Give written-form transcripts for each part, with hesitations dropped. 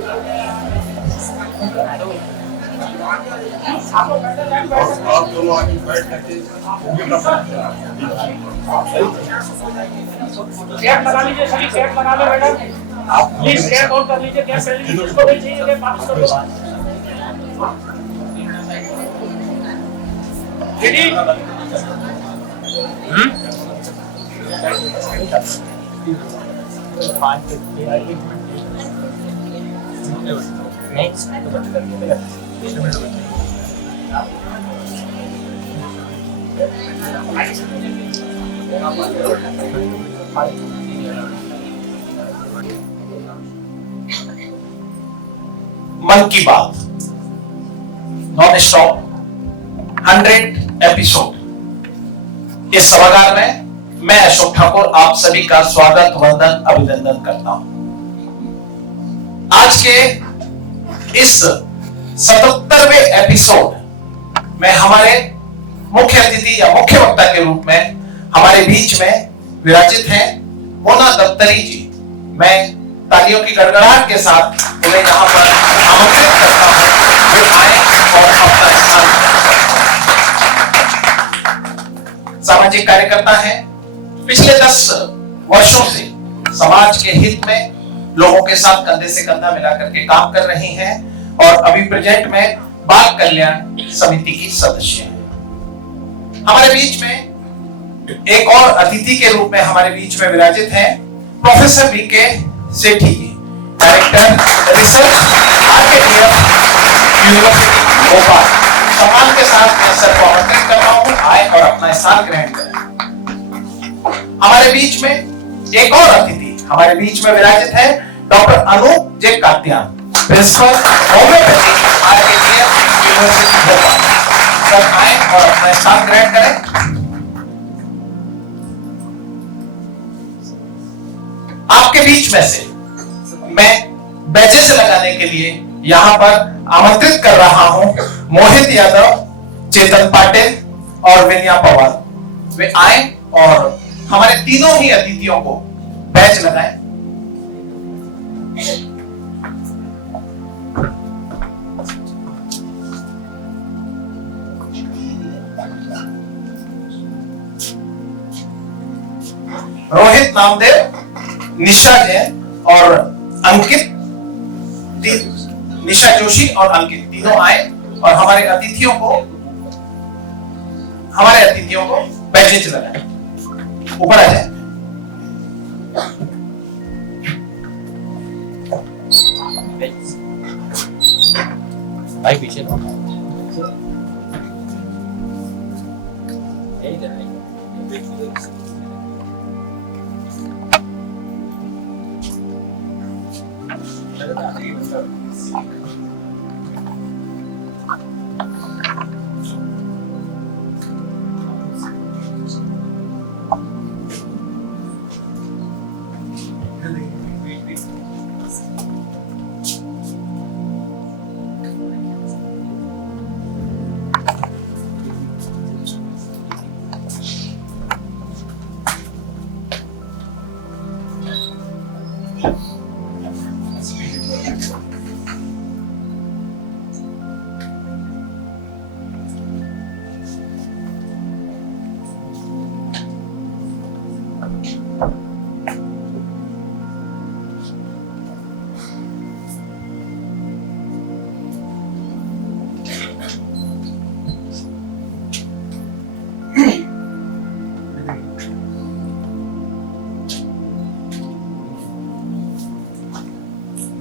आप दोनों आगे बैठ करके चेयर बना लीजिए, सभी चेयर बना लो मैडम। प्लीज चेयर कॉल कर लीजिए, क्या जिसको भी चाहिए बात करो। रेडी? मन की बात नॉन स्टॉप 100 एपिसोड। इस सभागार में मैं अशोक ठाकुर आप सभी का स्वागत, वंदन, अभिनंदन करता हूं। आज के इस 77वें एपिसोड में हमारे मुख्य अतिथि या मुख्य वक्ता के रूप में हमारे बीच में विराजित हैं मोना दफ्तरी जी। मैं तालियों की गड़गड़ाहट के साथ उन्हें यहाँ पर आमंत्रित करता हूँ वो आए और अपना स्थान। सामाजिक कार्यकर्ता हैं, पिछले 10 वर्षों से समाज के हित में लोगों के साथ कंधे से कंधा मिलाकर के काम कर रही हैं और अभी प्रेजेंट में बाल कल्याण समिति की सदस्य हैं। हमारे बीच में एक और अतिथि के रूप में हमारे बीच में विराजित हैं professor B K Sethi ji, director research architecture university Bhopal. सम्मान के साथ मैं सर को आमंत्रित कर रहा हूं आए और अपना स्थान ग्रहण करें। हमारे बीच में एक और अतिथि हमारे बीच में विराजित है doctor Anoop J Katyan, principal homeopathy architecture university Bhopal. Sir आए और अपना स्थान ग्रहण करें। आपके बीच में से मैं बैजेस लगाने के लिए यहां पर आमंत्रित कर रहा हूं मोहित यादव, चेतन पाटिल और विनया पवार। वे आए और हमारे तीनों ही अतिथियों को बैज लगाएं। रोहित नामदेव, निशा जैन और अंकित, निशा जोशी और अंकित तीनों आए और हमारे अतिथियों को बैजेज लगाए। ऊपर आ जाए। भाई पीछे लो।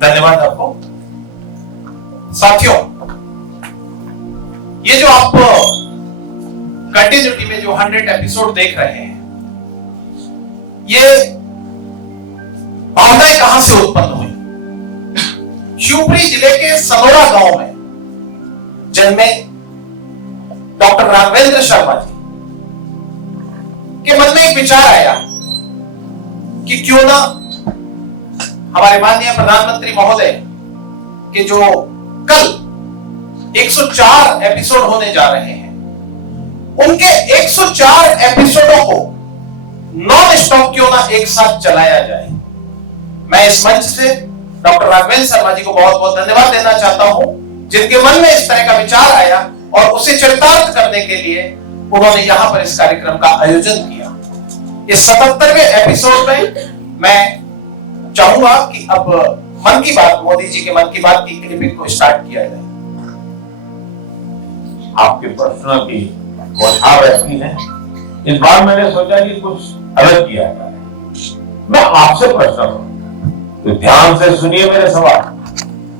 धन्यवाद आपको। साथियों, ये जो आप कंटिन्यूटी में जो 100 एपिसोड देख रहे हैं, ये भावनाएं कहां से उत्पन्न हुई? शिवपुरी जिले के सनोरा गांव में जन्मे डॉक्टर राघवेंद्र शर्मा जी के मन में एक विचार आया कि क्यों ना हमारे माननीय प्रधानमंत्री महोदय के जो कल 104 एपिसोड होने जा रहे हैं, उनके 104 एपिसोडों को नॉन स्टॉप क्यों ना एक साथ चलाया जाए। मैं इस मंच से डॉक्टर राघवेंद्र शर्मा जी को बहुत बहुत धन्यवाद देना चाहता हूं, जिनके मन में इस तरह का विचार आया और उसे चरितार्थ करने के लिए उन्होंने यहां पर इस कार्यक्रम का आयोजन किया। इस 77वें एपिसोड में मैं चाहूंगा कि अब मन की बात, मोदी जी के मन की बात की क्लिपिंग को स्टार्ट किया जाए। आपके प्रश्नों की बौछार रहती है। इस बार मैंने सोचा कि कुछ अलग किया जाए। मैं आपसे प्रश्न करूं तो ध्यान से सुनिए मेरे सवाल।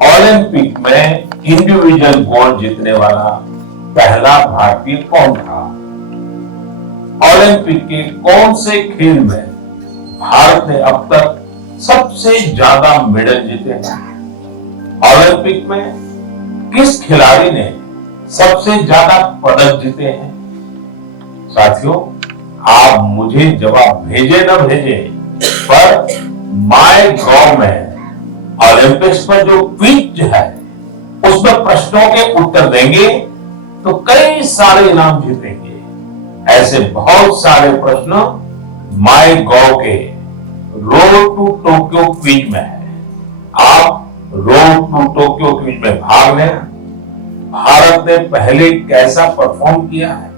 ओलंपिक में इंडिविजुअल गोल्ड जीतने वाला पहला भारतीय कौन था? ओलंपिक के कौन से खेल में भारत ने अब तक सबसे ज्यादा मेडल जीते हैं? ओलंपिक में किस खिलाड़ी ने सबसे ज्यादा पदक जीते हैं? साथियों, आप मुझे जवाब भेजे न भेजे, पर माय गॉव में ओलंपिक्स पर जो क्विज है उसमें प्रश्नों के उत्तर देंगे तो कई सारे इनाम जीतेंगे। ऐसे बहुत सारे प्रश्न माय गॉव के रोड टू टोक्यो क्विज में है। आप रोड टू टोक्यो क्विज में भाग लें। भारत ने पहले कैसा परफॉर्म किया है,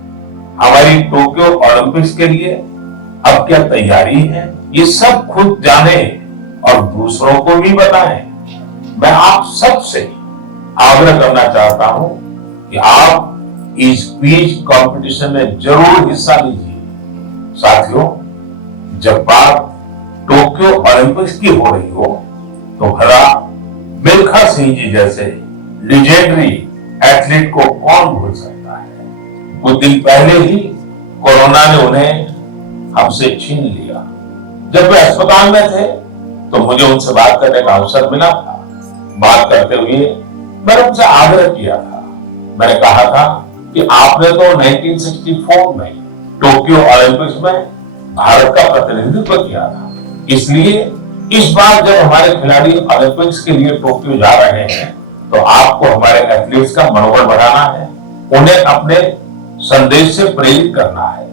हमारी टोक्यो ओलंपिक्स के लिए अब क्या तैयारी है, ये सब खुद जाने और दूसरों को भी बताएं। मैं आप सबसे आग्रह करना चाहता हूं कि आप इस क्विज कंपटीशन में जरूर हिस्सा लीजिए। साथियों, जब बात टोक्यो ओलंपिक्स की हो रही हो तो भला मिल्खा सिंह जी जैसे लीजेंडरी एथलीट को कौन भूल सकता है। कुछ दिन पहले ही कोरोना ने उन्हें हमसे छीन लिया। जब वे अस्पताल में थे तो मुझे उनसे बात करने का अवसर मिला था। बात करते हुए मैंने उनसे आग्रह किया था। मैंने कहा था कि आपने तो 1964 में टोक्यो ओलंपिक्स में भारत का प्रतिनिधित्व किया था, इसलिए इस बार जब हमारे खिलाड़ी ओलंपिक्स के लिए टोक्यो जा रहे हैं तो आपको हमारे एथलीट्स का मनोबल बढ़ाना है, उन्हें अपने संदेश से प्रेरित करना है।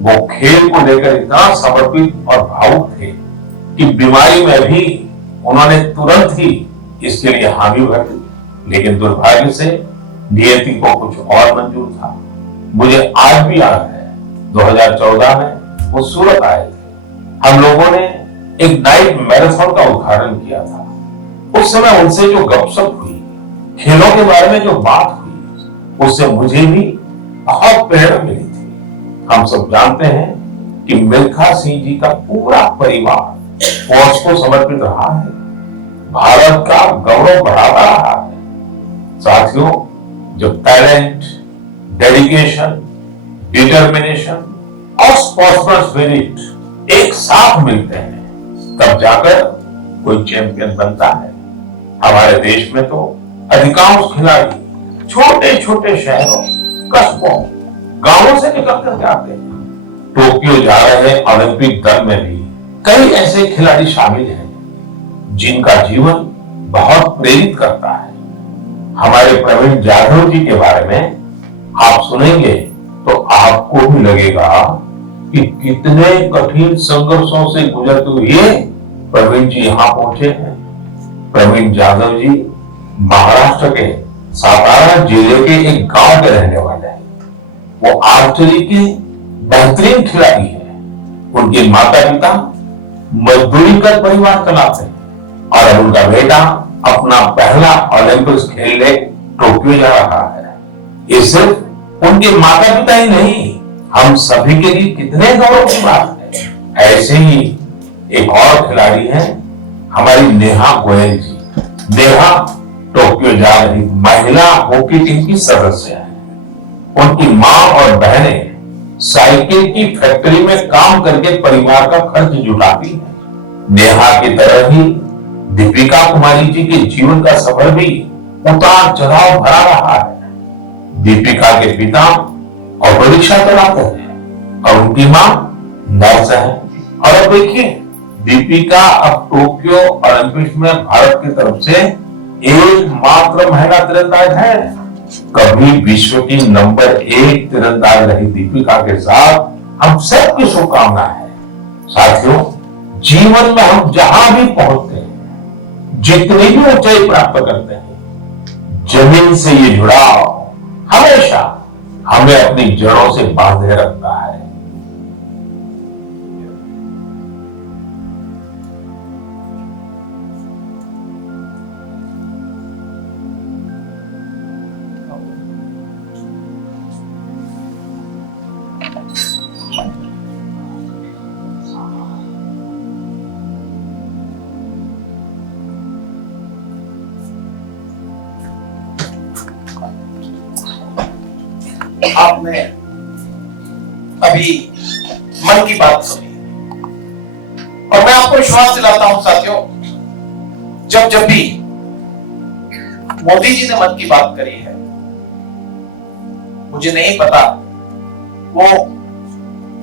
वो खेल को लेकर इतना समर्पित और भावुक थे कि बीमारी में भी उन्होंने तुरंत ही इसके लिए हामी भर दी, लेकिन दुर्भाग्य से नियति को कुछ और मंजूर था। मुझे आज भी याद है 2014 में वो सूरत आए थे। हम लोगों ने एक नाइट मैराथन का उद्घाटन किया था। उस समय उनसे जो गपशप हुई, खेलों के बारे में जो बात हुई, उससे मुझे भी बहुत प्रेरणा मिली थी। हम सब जानते हैं कि मिल्खा सिंह जी का पूरा परिवार फौज को समर्पित रहा है, भारत का गौरव बढ़ाता रहा है। साथियों, जब टैलेंट, डेडिकेशन, डिटर्मिनेशन और स्पोर्ट्समैन स्पिरिट एक साथ मिलते हैं तब जाकर कोई चैंपियन बनता है। हमारे देश में तो अधिकांश खिलाड़ी छोटे छोटे शहरों, कस्बों, गांवों से निकल कर आते हैं। टोक्यो जा रहे ओलंपिक दल में भी कई ऐसे खिलाड़ी शामिल हैं जिनका जीवन बहुत प्रेरित करता है। हमारे प्रवीण जाधव जी के बारे में आप सुनेंगे तो आपको भी लगेगा कि कितने कठिन संघर्षों से गुजरते हुए प्रवीण जी यहां पहुंचे हैं। प्रवीण जाधव जी महाराष्ट्र के सातारा जिले के एक गांव के रहने वाले हैं। वो आर्चरी के बेहतरीन खिलाड़ी हैं। उनके माता पिता मजदूरी कर परिवार चलाते हैं और उनका बेटा अपना पहला ओलंपिक्स खेलने टोक्यो जा रहा है। ये सिर्फ उनके माता पिता ही नहीं, हम सभी के लिए कितने गौरव की बात है। ऐसे ही एक और खिलाड़ी हैं हमारी नेहा गोयल जी। नेहा टोक्यो जा रही महिला हॉकी टीम की सदस्य है। उनकी मां और बहनें साइकिल की फैक्ट्री में काम करके परिवार का खर्च जुटाती है। नेहा की तरह ही दीपिका कुमारी जी के जीवन का सफर भी उतार चढ़ाव भरा रहा है। दीपिका के पिता ऑटो रिक्शा चलाते हैं और उनकी मां नर्स है। और अब देखिए, दीपिका अब टोक्यो ओलंपिक्स में भारत की तरफ से एकमात्र महिला तीरंदाज है। कभी विश्व की नंबर 1 तीरंदाज रही दीपिका के साथ हम सबकी शुभकामनाएं हैं। साथियों, जीवन में हम जहां भी पहुंचते हैं, जितनी भी ऊंचाई प्राप्त करते हैं, जमीन से ये जुड़ाव हमेशा हमें अपनी जड़ों से बांधे रखता है। आपने अभी मन की बात सुनी और मैं आपको विश्वास दिलाता हूं साथियों, जब भी मोदी जी ने मन की बात करी है, मुझे नहीं पता वो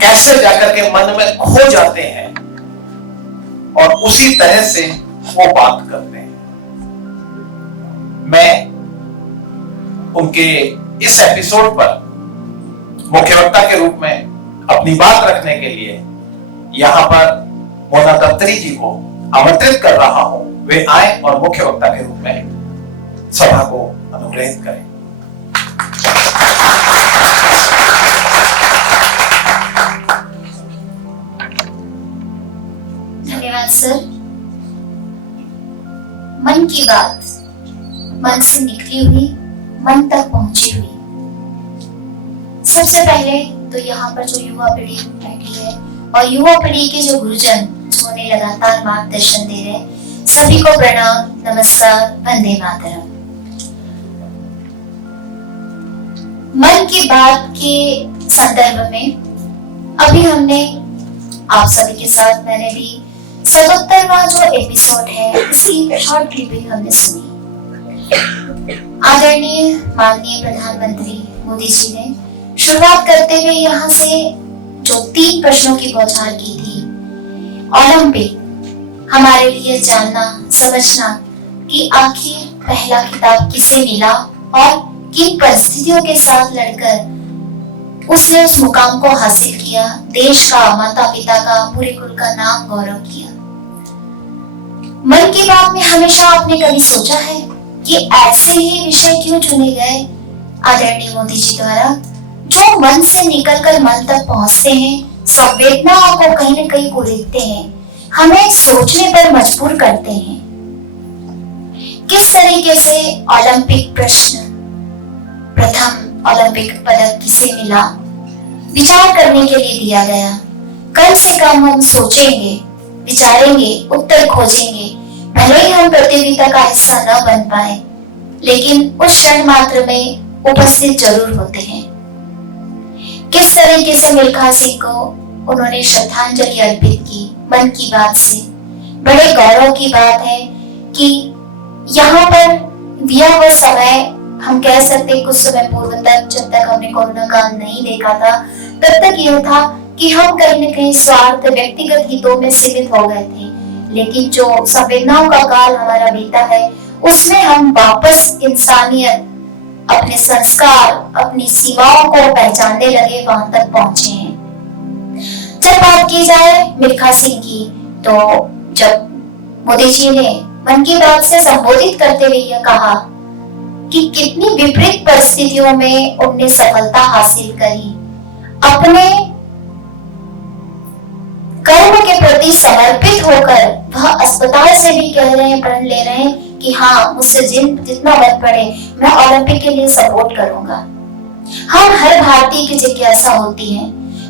कैसे जाकर के मन में खो जाते हैं और उसी तरह से वो बात करते हैं। मैं उनके इस एपिसोड पर मुख्य वक्ता के रूप में अपनी बात रखने के लिए यहां पर मोना दफ्तरी जी को आमंत्रित कर रहा हूं। वे आए और मुख्य वक्ता के रूप में सभा को अनुग्रहित करें। धन्यवाद सर। मन की बात मन से निकली हुई, मन तक पहुंची हुई। सबसे पहले तो यहाँ पर जो युवा पीढ़ी बैठी है और युवा पीढ़ी के जो गुरुजन जो उन्हें लगातार मार्गदर्शन दे रहे हैं, सभी को प्रणाम, नमस्कार, वंदे मातरम। मन की बात के संदर्भ में अभी हमने आप सभी के साथ मैंने भी 77वां जो एपिसोड है इसकी शॉर्ट क्लिपिंग हमने सुनी। आदरणीय माननीय प्रधानमंत्री मोदी जी ने शुरुआत करते हुए यहाँ से जो 3 प्रश्नों की बौछार की थी, ओलंपिक हमारे लिए जानना समझना कि आखिर पहला खिताब किसे मिला और किन परिस्थितियों के साथ लड़कर उसने उस मुकाम को हासिल किया, देश का, माता पिता का, पूरे कुल का नाम गौरव किया। मन की बात में हमेशा आपने कभी सोचा है कि ऐसे ही विषय क्यों चुने गए आदरणीय मोदी जी द्वारा, जो मन से निकलकर मन तक पहुंचते हैं, संवेदनाओं को कहीं न कहीं कुरेदते हैं, हमें सोचने पर मजबूर करते हैं। किस तरीके से ओलंपिक प्रश्न, प्रथम ओलंपिक पदक किसे मिला, विचार करने के लिए दिया गया। कम से कम हम सोचेंगे, विचारेंगे, उत्तर खोजेंगे। भले ही हम प्रतियोगिता का हिस्सा न बन पाए, लेकिन उस क्षण मात्र में उपस्थित जरूर होते हैं। किस तरीके से मिल्खा सिंह को उन्होंने श्रद्धांजलि अर्पित की मन की बात से। बड़े गौरव की बात है कि यहाँ पर दिया हुआ समय, हम कह सकते कुछ समय पूर्व तक, जब तक हमने कोरोना काल नहीं देखा था, तब तक यह था कि हम कहीं न कहीं स्वार्थ, व्यक्तिगत हितों में सीमित हो गए थे। लेकिन जो संवेदनाओं का काल हमारा बीता है, उसमें हम वापस इंसानियत, अपने संस्कार, अपनी सीमाओं को पहचानने लगे, वहां तक पहुंचे हैं। जब बात की जाए मिल्खा सिंह की, तो जब मोदी जी ने मन की बात से संबोधित करते हुए यह कहा कि कितनी विपरीत परिस्थितियों में उन्होंने सफलता हासिल करी, अपने कर्म के प्रति समर्पित होकर वह अस्पताल से भी कह रहे हैं, प्रण ले रहे हैं कि हाँ, मुझसे जितना वक्त पड़े मैं ओलंपिक के लिए सपोर्ट करूंगा। हम हर भारतीय की जिज्ञासा होती है।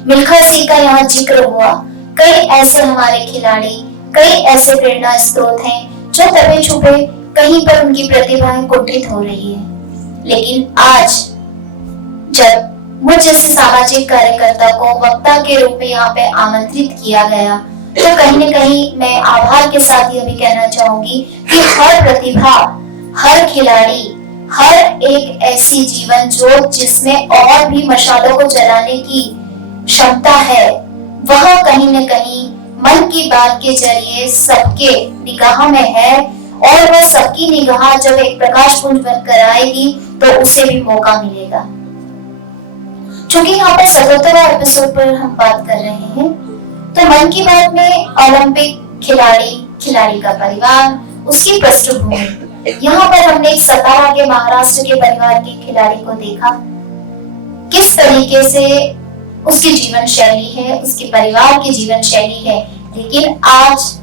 मिल्खा सिंह का यहाँ जिक्र हुआ। कई ऐसे हमारे खिलाड़ी, कई ऐसे प्रेरणा स्रोत हैं जो दबे छुपे कहीं पर उनकी प्रतिभाएं कुंठित हो रही है। लेकिन आज जब मुझ जैसे सामाजिक कार्यकर्ता को वक्ता के रूप में यहाँ पे आमंत्रित किया गया, तो कहीं न कहीं मैं आभार के साथ ये भी कहना चाहूंगी कि हर प्रतिभा, हर खिलाड़ी, हर एक ऐसी जीवन ज्योत जिसमें और भी मशालों को जलाने की क्षमता है, वह कहीं न कहीं मन की बात के जरिए सबके निगाह में है। और वह सबकी निगाह जब एक प्रकाश पुंज बनकर आएगी तो उसे भी मौका मिलेगा। चूंकि यहाँ पर 77वां एपिसोड पर हम बात कर रहे हैं, तो मन की बात में ओलंपिक खिलाड़ी, खिलाड़ी का परिवार, उसकी पृष्ठभूमि। यहाँ पर हमने एक सतारा के महाराष्ट्र के परिवार के खिलाड़ी को देखा, किस तरीके से उसकी जीवन शैली है, उसके परिवार की जीवन शैली है, लेकिन आज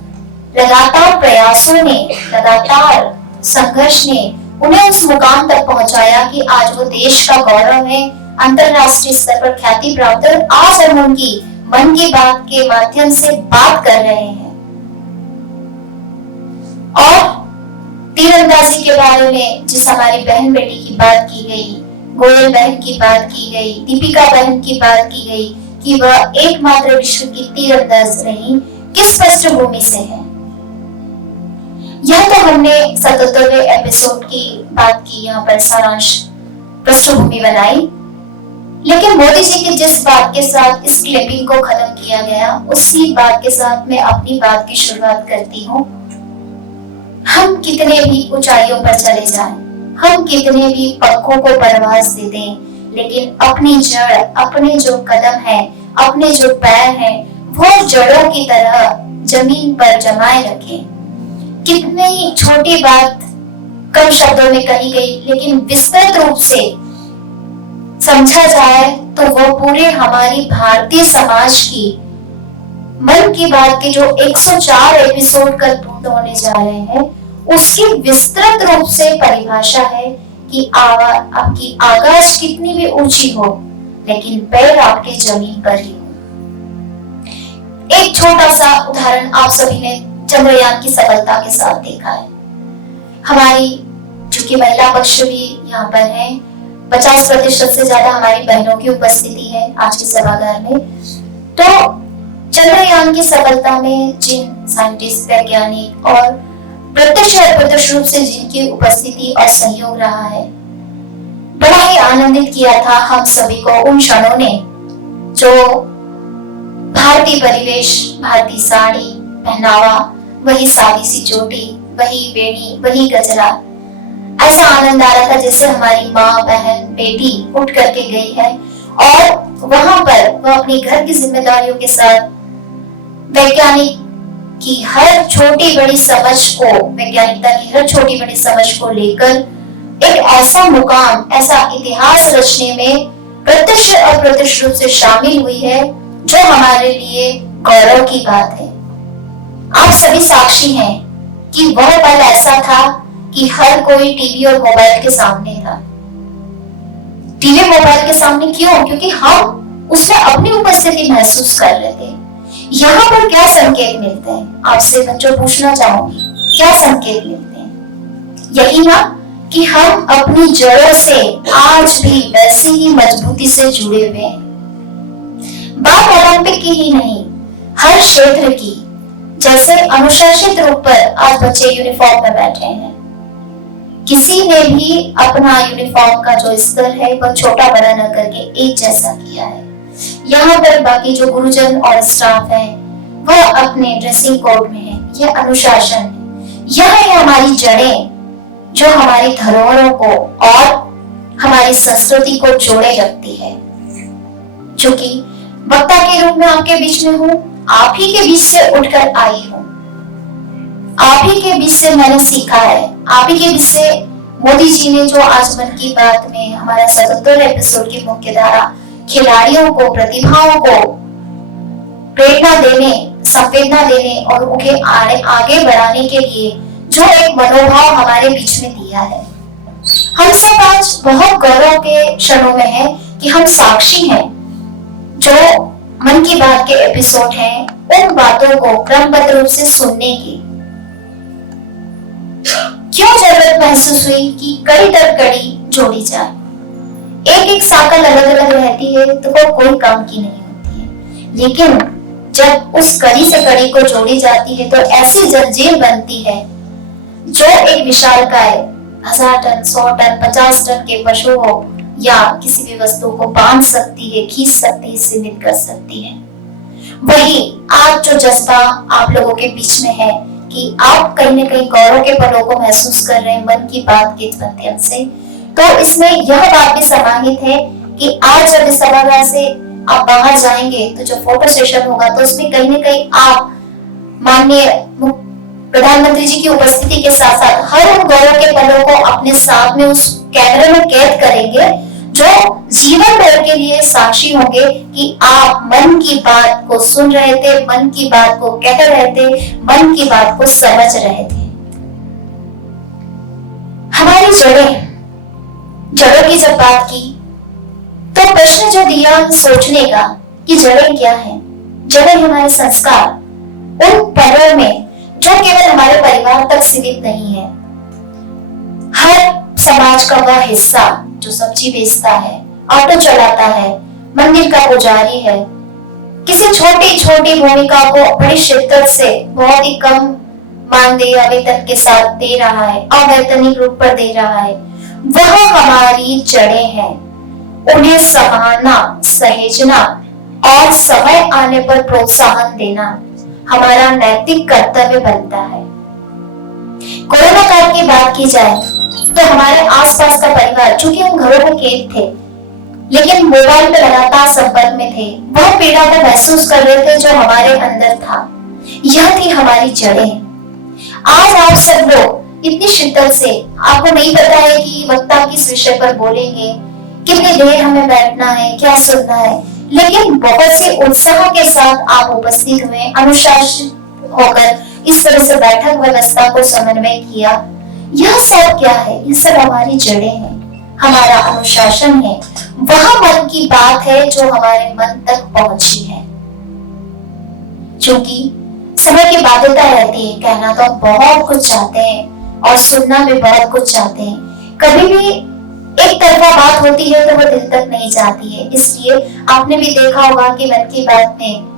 लगातार प्रयासों ने, लगातार संघर्ष ने उन्हें उस मुकाम तक पहुंचाया कि आज वो देश का गौरव है, अंतरराष्ट्रीय स्तर पर ख्याति प्राप्त है। आज हम उनकी मन की बात के माध्यम से बात कर रहे हैं। और तीरंदाजी के बारे में जिस हमारी बहन बेटी की बात की गई, गोयल बहन की बात की गई, दीपिका बहन की बात की गई कि वह एकमात्र विश्व की तीरंदाज रही, किस पृष्ठभूमि से है। यह तो हमने 77वें एपिसोड की बात की, यहाँ पर सारांश पृष्ठभूमि बनाई, लेकिन मोदी जी की जिस बात के साथ इस क्लिपिंग को खत्म किया गया, उसी बात के साथ मैं अपनी बात की शुरुआत करती हूँ। हम कितने भी ऊंचाइयों पर चले जाएं, हम कितने भी पंखों को परवाज दे दें, लेकिन अपनी जड़, अपने जो कदम है, अपने जो पैर हैं, वो जड़ों की तरह जमीन पर जमाए रखें। कितनी छोटी बात कम शब्दों में कही गई, लेकिन विस्तृत रूप से समझा जाए तो वो पूरे हमारी भारतीय समाज की मन की बात के जो 104 एपिसोड कल पूर्ण होने जा रहे हैं, उसकी विस्तृत रूप से परिभाषा है कि आपकी आकाश कितनी भी ऊंची हो, लेकिन पैर आपके जमीन पर ही हो। एक छोटा सा उदाहरण आप सभी ने चंद्रयान की सफलता के साथ देखा है। हमारी चूंकि महिला पक्ष भी यहाँ पर है, 50% से ज्यादा हमारी बहनों की उपस्थिति है आज के सभागार में। तो चंद्रयान की सफलता में जिन साइंटिस्ट, वैज्ञानिक और प्रत्यक्ष और अप्रत्यक्ष रूप से जिनकी उपस्थिति और सहयोग रहा है, बड़ा ही आनंदित किया था हम सभी को उन क्षणों ने, जो भारतीय परिवेश, भारतीय साड़ी पहनावा, वही सादी सी चोटी, वही बेड़ी, वही गजरा, ऐसा आनंद आ रहा था जैसे हमारी माँ, बहन, बेटी उठ करके गई है और वहां पर वह अपनी घर की जिम्मेदारियों के साथ वैज्ञानिक की हर छोटी बड़ी समझ को, वैज्ञानिकता की हर छोटी बड़ी समझ को लेकर एक ऐसा मुकाम, ऐसा इतिहास रचने में प्रत्यक्ष और अप्रत्यक्ष रूप से शामिल हुई है, जो हमारे लिए गौरव की बात है। आप सभी साक्षी हैं कि वह पल ऐसा था कि हर कोई टीवी और मोबाइल के सामने था। टीवी मोबाइल के सामने क्यों? क्योंकि हम उसमें अपनी उपस्थिति महसूस कर रहे थे। यहाँ पर क्या संकेत मिलते हैं? आपसे बच्चों पूछना चाहूंगी, क्या संकेत मिलते हैं? यही ना कि हम अपनी जड़ों से आज भी वैसे ही मजबूती से जुड़े हुए हैं। बात ओलंपिक की ही नहीं, हर क्षेत्र की। जैसे अनुशासित रूप पर आज बच्चे यूनिफॉर्म में बैठे हैं, किसी ने भी अपना यूनिफॉर्म का जो स्तर है वह छोटा बड़ा न करके एक जैसा किया है। यहाँ पर बाकी जो गुरुजन और स्टाफ है वह अपने ड्रेसिंग कोड में है। यह अनुशासन है, यह है हमारी जड़ें जो हमारी धरोहरों को और हमारी संस्कृति को जोड़े रखती है। चूंकि वक्ता के रूप में आपके बीच में हूँ, आप ही के बीच से उठकर आई हूँ, आप ही के बीच से मैंने सीखा है, आप ही के बीच से मोदी जी ने जो आज मन की बात में हमारा 77 एपिसोड की मुख्य धारा खिलाड़ियों को, प्रतिभाओं को प्रेरणा देने, संवेदना देने और उन्हें आगे बढ़ाने के लिए जो एक मनोभाव हमारे बीच में दिया है। हम सब आज बहुत गौरव के क्षणों में हैं कि हम साक्षी हैं, जो मन की बात के एपिसोड हैं, उन बातों को क्रमबद्ध रूप से सुनने की। क्यों जरूरत महसूस हुई कि कड़ी दर कड़ी जोड़ी जाए? एक एक साकल अलग अलग रहती है तो वो कोई काम की नहीं होती है, लेकिन जब उस कड़ी से कड़ी को जोड़ी जाती है तो ऐसी जंजीर बनती है जो एक विशालकाय 1000 टन, 100 टन, 50 टन के पशु हो या किसी भी वस्तु को बांध सकती है, खींच सकती है, सीमित कर सकती है। वही आज जो जज्बा आप लोगों के बीच में है कि आप कहीं न कहीं गौरव के पलों को महसूस कर रहे हैं मन की बात के माध्यम से, तो इसमें यह बात भी समाहित है कि आज जब इस सभागार से आप बाहर जाएंगे तो जो फोटो सेशन होगा तो उसमें कहीं न कहीं आप माननीय प्रधानमंत्री जी की उपस्थिति के साथ साथ हर उन गौरव के पलों को अपने साथ में उस कैमरे में कैद करेंगे जो जीवन भर के लिए साक्षी होंगे कि आप मन की बात को सुन रहे थे, मन की बात को कह रहे थे, मन की बात को समझ रहे थे। हमारी जड़ों की जब बात की तो प्रश्न जो दिया सोचने का कि जड़ें क्या है। जड़ें हमारे संस्कार, उन पलों में जो केवल हमारे परिवार तक सीमित नहीं है। हर समाज का वह हिस्सा जो सब्जी बेचता है, ऑटो चलाता है, मंदिर का पुजारी है, किसी छोटी छोटी भूमिका को बड़ी शिद्दत से बहुत ही कम मानदेय वेतन के साथ दे रहा है, अवैतनिक रूप पर दे रहा है, वह हमारी जड़ें हैं। उन्हें सहारना, सहेजना और समय आने पर प्रोत्साहन देना हमारा नैतिक कर्तव्य बनता है। कोरोना काल की बात की जाए तो हमारे आसपास का परिवार, चूंकि हम घरों में कैद थे लेकिन मोबाइल पर लगातार संपर्क में थे, वह पीड़ा को महसूस कर रहे थे जो हमारे अंदर था। यह थी हमारी जड़ें। आज आप सब लोग इतनी शिद्दत से, आपको नहीं पता है कि वक्ता किस विषय पर बोलेंगे, कितनी देर हमें बैठना है, क्या सुनना है, लेकिन बहुत से उत्साह के साथ आप उपस्थित हुए, अनुशासित होकर इस तरह से बैठक व्यवस्था को समन्वय किया। यह सब क्या है? यह सब हमारी जड़ें हैं, हमारा अनुशासन है, वह मन की बात है जो हमारे मन तक पहुंची है। क्योंकि समय की बाध्यता रहती है, कहना तो हम बहुत कुछ चाहते हैं और सुनना भी बहुत कुछ चाहते हैं। कभी भी एक तरफा बात होती है तो वो दिल तक नहीं जाती है। इसलिए आपने भी देखा होगा कि मन की बात में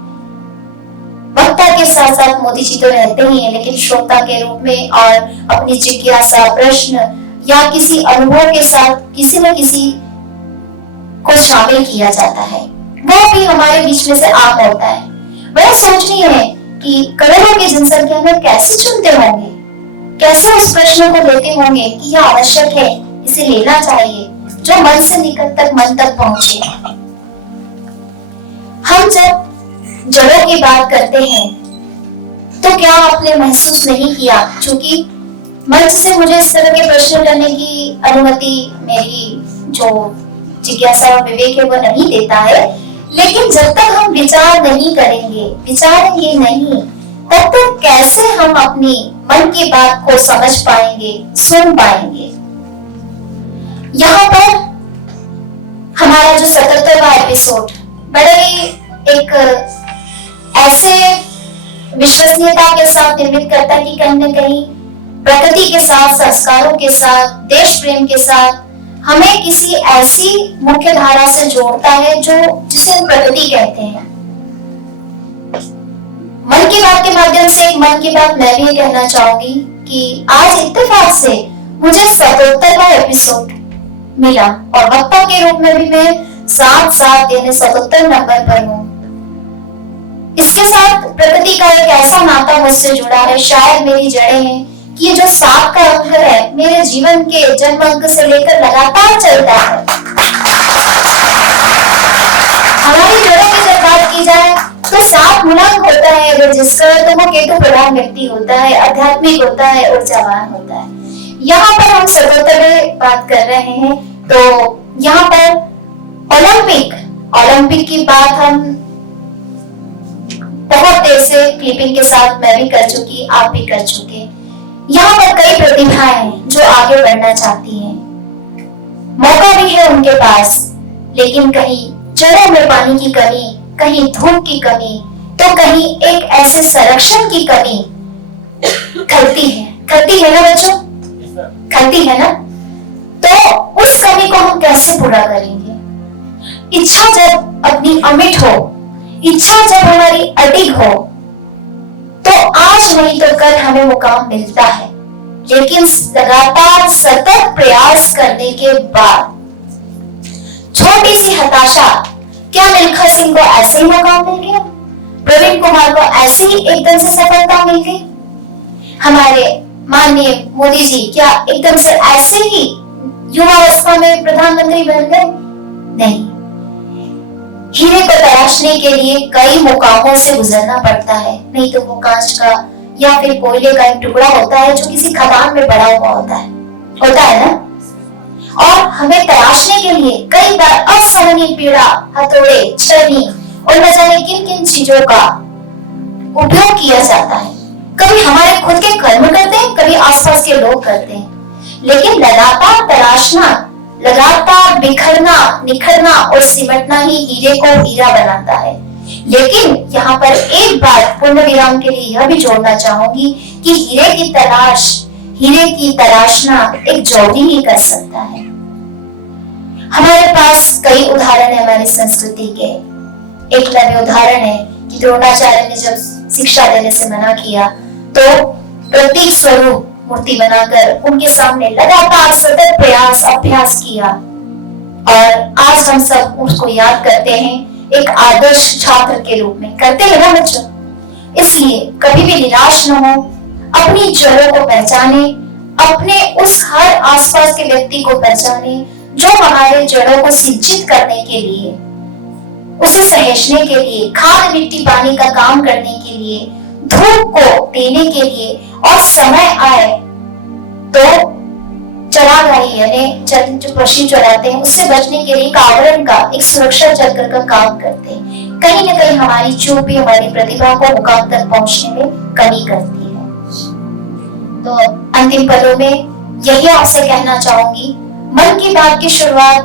वक्ता के साथ साथ मोदी जी तो रहते ही हैं, लेकिन श्रोता के रूप में और अपनी जिज्ञासा, प्रश्न या किसी अनुभव के साथ किसी न किसी को शामिल किया जाता है। वो भी हमारे बीच में से आप होता है। वह सोचनी है कि करोड़ों की जनसंख्या में कैसे चुनते होंगे, कैसे उस प्रश्न को लेते होंगे कि यह आवश्यक है, इसे लेना चाहिए, जो मन से निकट तक मन तक पहुंचे। हम जब जड़ों की बात करते हैं तो क्या आपने महसूस नहीं किया, क्योंकि मंच से मुझे इस तरह के प्रश्न करने की अनुमति मेरी जो जिज्ञासा और विवेक है वो नहीं देता है, लेकिन जब तक हम विचार नहीं करेंगे, विचारेंगे नहीं, तब तक कैसे हम अपनी मन की बात को समझ पाएंगे, सुन पाएंगे। यहाँ पर हमारा जो 77वां एपिसोड बड़े ही एक ऐसे विश्वसनीयता के साथ निर्मित करता है कि कहीं न कहीं प्रकृति के साथ, संस्कारों के साथ, देश प्रेम के साथ हमें किसी ऐसी मुख्य धारा से जोड़ता है जो जिसे हम प्रकृति कहते हैं। मन की बात के माध्यम से एक मन की बात मैं भी कहना चाहूंगी कि आज इत्तेफाक से मुझे 77वां एपिसोड मिला और वक्ता के रूप में भी मैं 7 यानी 77 नंबर पर हूँ। इसके साथ प्रकृति का एक ऐसा नाता मुझसे जुड़ा है, शायद मेरी जड़ें हैं कि ये जो 7 का अंक है मेरे जीवन के जन्म अंक से लेकर लगातार चलता है। हमारी जड़ों की जब बात की जाए तो 7 मूलांक होता है अगर जिसका, तो वो केतु प्रधान व्यक्ति होता है, आध्यात्मिक होता है, ऊर्जावान होता है। यहाँ पर हम 77 बात कर रहे हैं, तो यहाँ पर ओलंपिक की बात हम बहुत देर से क्लिपिंग के साथ मैं भी कर चुकी, आप भी कर चुके। यहाँ पर कई प्रतिभाएं जो आगे बढ़ना चाहती हैं, मौका भी है उनके पास, लेकिन कहीं जड़ों में पानी की कमी, कहीं धूप की कमी, तो कहीं एक ऐसे संरक्षण की कमी खलती है ना बच्चों, खलती है ना। तो उस कमी को हम कैसे पूरा करेंगे? इच्छा जब अपनी अमिट हो, इच्छा जब हमारी अडिग हो, तो आज नहीं तो कल हमें मुकाम मिलता है, लेकिन लगातार सतत प्रयास करने के बाद छोटी सी हताशा, क्या मिल्खा सिंह को ऐसे ही मुकाम मिल गया, प्रवीण कुमार को ऐसे ही एकदम से सफलता मिल गई, हमारे माननीय मोदी जी क्या एकदम से ऐसे ही युवावस्था में प्रधानमंत्री बन गए? नहीं, हीरे को तराशने के लिए कई मुकामों से गुजरना पड़ता है, नहीं तो वो कांच का या फिर कोयले का एक टुकड़ा होता है जो किसी खदान में पड़ा हुआ होता है ना। और हमें तराशने के लिए कई बार असहनीय पीड़ा, हथौड़े, छलनी और न जाने किन किन चीजों का उपयोग किया जाता है। कभी हमारे खुद के कर्म करते हैं, कभी आसपास के लोग करते हैं, लेकिन लगातार तराशना, लगातार बिखरना, निखरना और सिमटना ही हीरे को हीरा बनाता है। लेकिन यहाँ पर एक बात पूर्ण विराम के लिए यह भी जोड़ना चाहूंगी कि हीरे की तराशना एक जोगी ही कर सकता है। हमारे पास कई उदाहरण है हमारी संस्कृति के। एक नवे उदाहरण है कि द्रोणाचार्य ने जब शिक्षा देने से मना किया तो प्रतीक स्वरूप मूर्ति बनाकर उनके सामने लगातार सतत अभ्यास किया, और आज हम सब उसको याद करते हैं एक आदर्श छात्र के रूप में। करते हैं ना बच्चों? इसलिए कभी भी निराश न हो, अपनी जड़ों को पहचाने, अपने उस हर आसपास के व्यक्ति को पहचाने जो हमारे जड़ों को सिंचित करने के लिए, उसे सहेजने के लिए, खाद मिट्टी पानी का काम करने के लिए, धूप को देने के लिए, और समय आए तो चरागाही यानी जो पशु चराते हैं उससे बचने के लिए एक आवरण का, एक सुरक्षा चक्र का काम करते हैं। कहीं न कहीं हमारी चूक भी हमारी प्रतिभा को मुकाम तक पहुंचने में कमी करती है। तो अंतिम पलों में यही आपसे कहना चाहूंगी, मन की बात की शुरुआत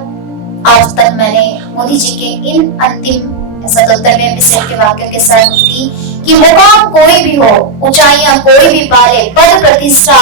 आज तक मैंने मोदी जी के इन अंतिम 77वें एपिसोड के वाक्यों के साथ की थी कि मुकाम कोई भी हो, ऊंचाइयां कोई भी पाले, पद प्रतिष्ठा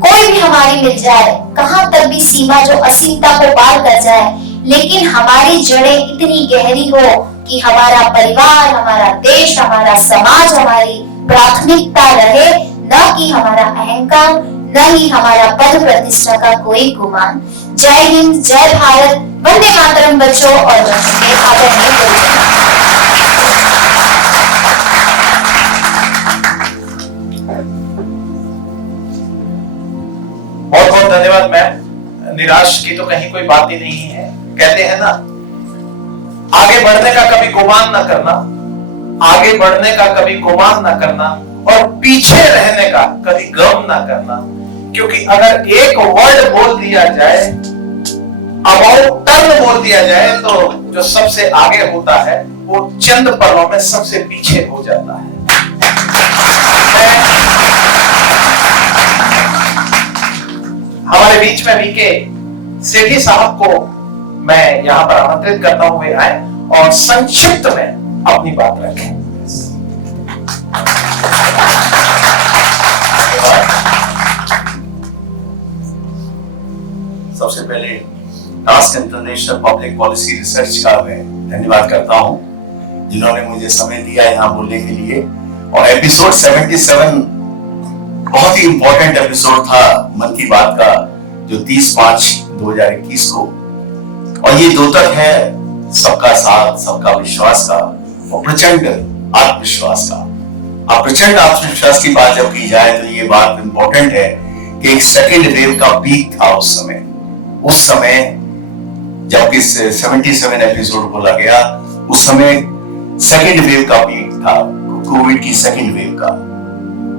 कोई भी हमारी मिल जाए, कहां तक भी सीमा जो असीमता को पार कर जाए, लेकिन हमारी जड़ें इतनी गहरी हो कि हमारा परिवार, हमारा देश, हमारा समाज हमारी प्राथमिकता रहे, न कि हमारा अहंकार, न ही हमारा पद प्रतिष्ठा का कोई गुमान। जय हिंद, जय भारत, वंदे मातरम बच्चों और बच्चों के आदरणीय गुरुजन। बहुत बहुत धन्यवाद मैम। निराश की तो कहीं कोई बात ही नहीं है। कहते हैं ना, आगे बढ़ने का कभी गुमान ना करना, आगे बढ़ने का कभी गुमान ना करना, और पीछे रहने का कभी गम ना करना। क्योंकि अगर एक वर्ड बोल दिया जाए, अबाउट टर्न बोल दिया जाए, तो जो सबसे आगे होता है वो चंद पलों में सबसे पीछे हो जाता है। हमारे बीच में वीके सेठी साहब को मैं यहां पर आमंत्रित करता हुए आए और संक्षिप्त में अपनी बात रखें। सबसे पहले task international public policy research का मैं धन्यवाद करता हूं, जिन्होंने मुझे समय दिया यहाँ बोलने के लिए। और एपिसोड 77 बहुत ही इंपॉर्टेंट एपिसोड था मन की बात का, जो 30/5/2021 को, और ये द्योतक है सबका साथ, सबका विश्वास का और प्रचंड आत्मविश्वास का। अब प्रचंड आत्मविश्वास की बात जब की जाए तो ये बात इंपॉर्टेंट है कि एक सेकेंड वेव का पीक था उस समय जबकि 77 एपिसोड बोला गया, उस समय सेकेंड वेव का पीक था, कोविड की सेकेंड वेव का।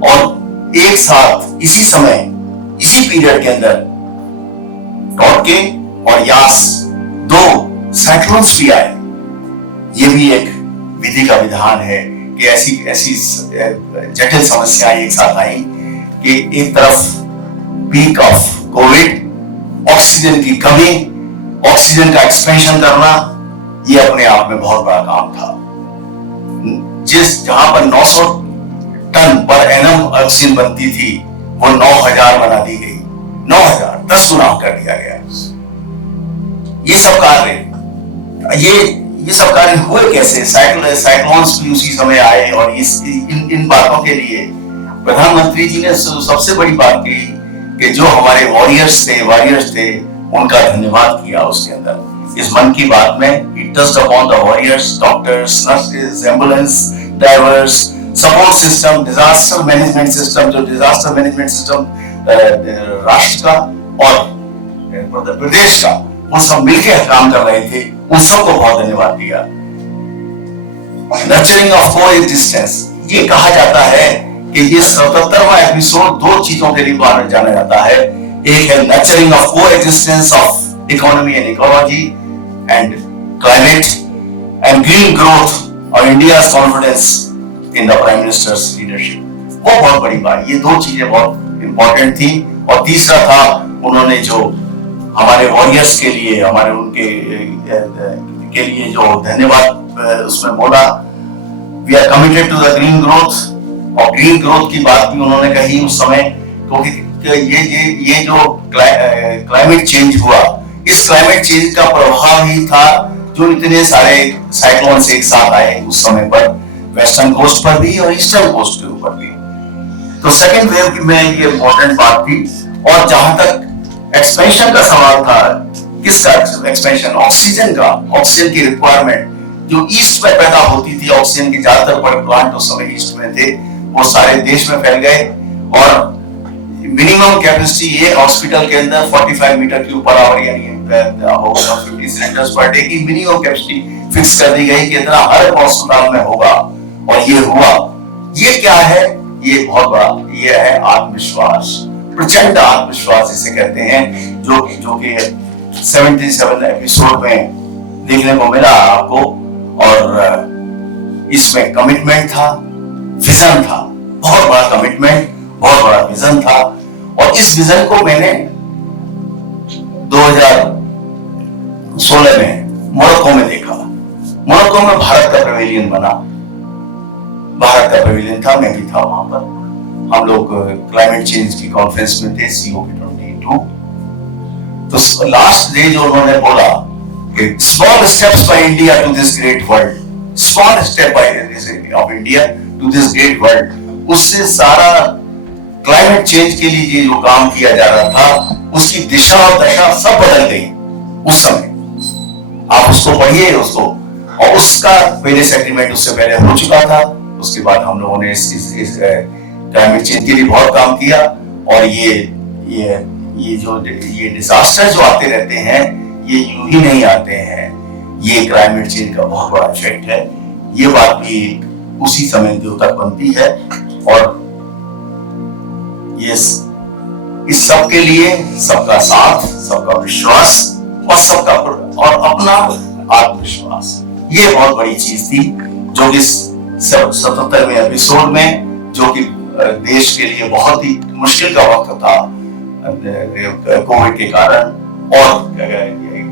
और एक साथ इसी समय, इसी पीरियड के अंदर टॉर्के और यास, 2 साइक्लोन्स भी आए। ये भी एक विधि का विधान है कि ऐसी जटिल समस्याएं एक साथ आई कि एक तरफ पीक ऑफ कोविड, ऑक्सीजन की कमी, ऑक्सीजन का एक्सपेंशन करना, ये अपने आप में बहुत बड़ा काम था। जहां पर 900 टन पर एनम ऑक्सीजन बनती थी, वो 9000 बना दी गई। 9000 10 गुना कर दिया गया। ये सब कार्य हुए कैसे? साइक्लोन्स भी उसी समय आए, और इन बातों के लिए प्रधानमंत्री जी ने सबसे बड़ी बात की कि जो हमारे वॉरियर्स थे उनका धन्यवाद किया उसके अंदर। इस मन की बात में he touched upon the warriors, doctors, nurses, ambulance drivers, support system, disaster management system, जो disaster management system राष्ट्र का और प्रदेश का, वो सब मिलकर काम कर रहे थे। उन सबको बहुत धन्यवाद दिया। नर्चरिंग ऑफ कोएग्जिस्टेंस, ये कहा जाता है कि ये 77वां एपिसोड दो चीजों के लिए जाना जाता है। एक है nurturing of coexistence of economy and ecology and climate and green growth और India's confidence in the prime minister's leadership. वो बहुत बड़ी बात, ये दो चीजें बहुत इंपॉर्टेंट थी। और तीसरा था उन्होंने जो हमारे वॉरियर्स के लिए, हमारे उनके के लिए जो धन्यवाद उसमें बोला, we are committed to the green growth. और ग्रीन ग्रोथ की बात भी उन्होंने कही उस समय, क्योंकि ये जो क्लाइमेट चेंज हुआ, इस क्लाइमेट चेंज का प्रभाव ही था जो इतने सारे साइक्लोन एक साथ आए उस समय पर, वेस्टर्न कोस्ट पर भी और ईस्टर्न कोस्ट के ऊपर भी। तो सेकेंड वेव की में ये इम्पोर्टेंट बात थी। और जहां तक एक्सपेंशन का सवाल था, किसका एक्सपेंशन? ऑक्सीजन का। ऑक्सीजन की रिक्वायरमेंट जो ईस्ट में पैदा होती थी, ऑक्सीजन के ज्यादातर बड़े प्लांट उस समय ईस्ट में थे, वो सारे देश में फैल गए। और मिनिमम कैपेसिटी ये हॉस्पिटल के अंदर 45 मीटर क्यूब पर आवर यानी 50 सिलेंडर्स पर डे की मिनिमम कैपेसिटी फिक्स कर दी गई कि इतना हर अस्पताल में होगा। और ये हुआ। ये क्या है? ये बहुत बड़ा, ये है आत्मविश्वास, प्रचंड आत्मविश्वास इसे कहते हैं, जो कि 77 एपिसोड में देखने को मिला आपको। और इसमें कमिटमेंट था, विजन था, बहुत बड़ा कमिटमेंट, बहुत बड़ा विजन था। और इस विजन को मैंने 2016 में मोरक्को में देखा। मोरक्को में भारत का पवेलियन बना, भारत का पवेलियन था, मैं भी था वहां पर। हम लोग क्लाइमेट चेंज की कॉन्फ्रेंस में थे, COP22। तो लास्ट डे जो उन्होंने बोला कि small steps by India to this great world, small step by of India to this great world, उससे सारा क्लाइमेट चेंज के लिए जो काम किया जा रहा था उसकी दिशा और दशा सब बदल गई उस समय। आप उसको पढ़िए उसको। और उसका पेरिस एग्रीमेंट उससे पहले हो चुका था। उसके बाद हम लोगों ने इस क्लाइमेट चेंज के लिए बहुत काम किया। और ये जो डिजास्टर जो आते रहते हैं, ये यूं ही नहीं आते हैं, ये क्लाइमेट चेंज का बहुत बड़ा इफेक्ट है। ये बात भी उसी समय जो तक बनती है। और ये इस सब के लिए सबका साथ, सबका विश्वास और सबका और अपना आत्मविश्वास, ये बहुत बड़ी चीज थी जो इस 77वें एपिसोड में, जो कि देश के लिए बहुत ही मुश्किल का वक्त था कोविड के कारण और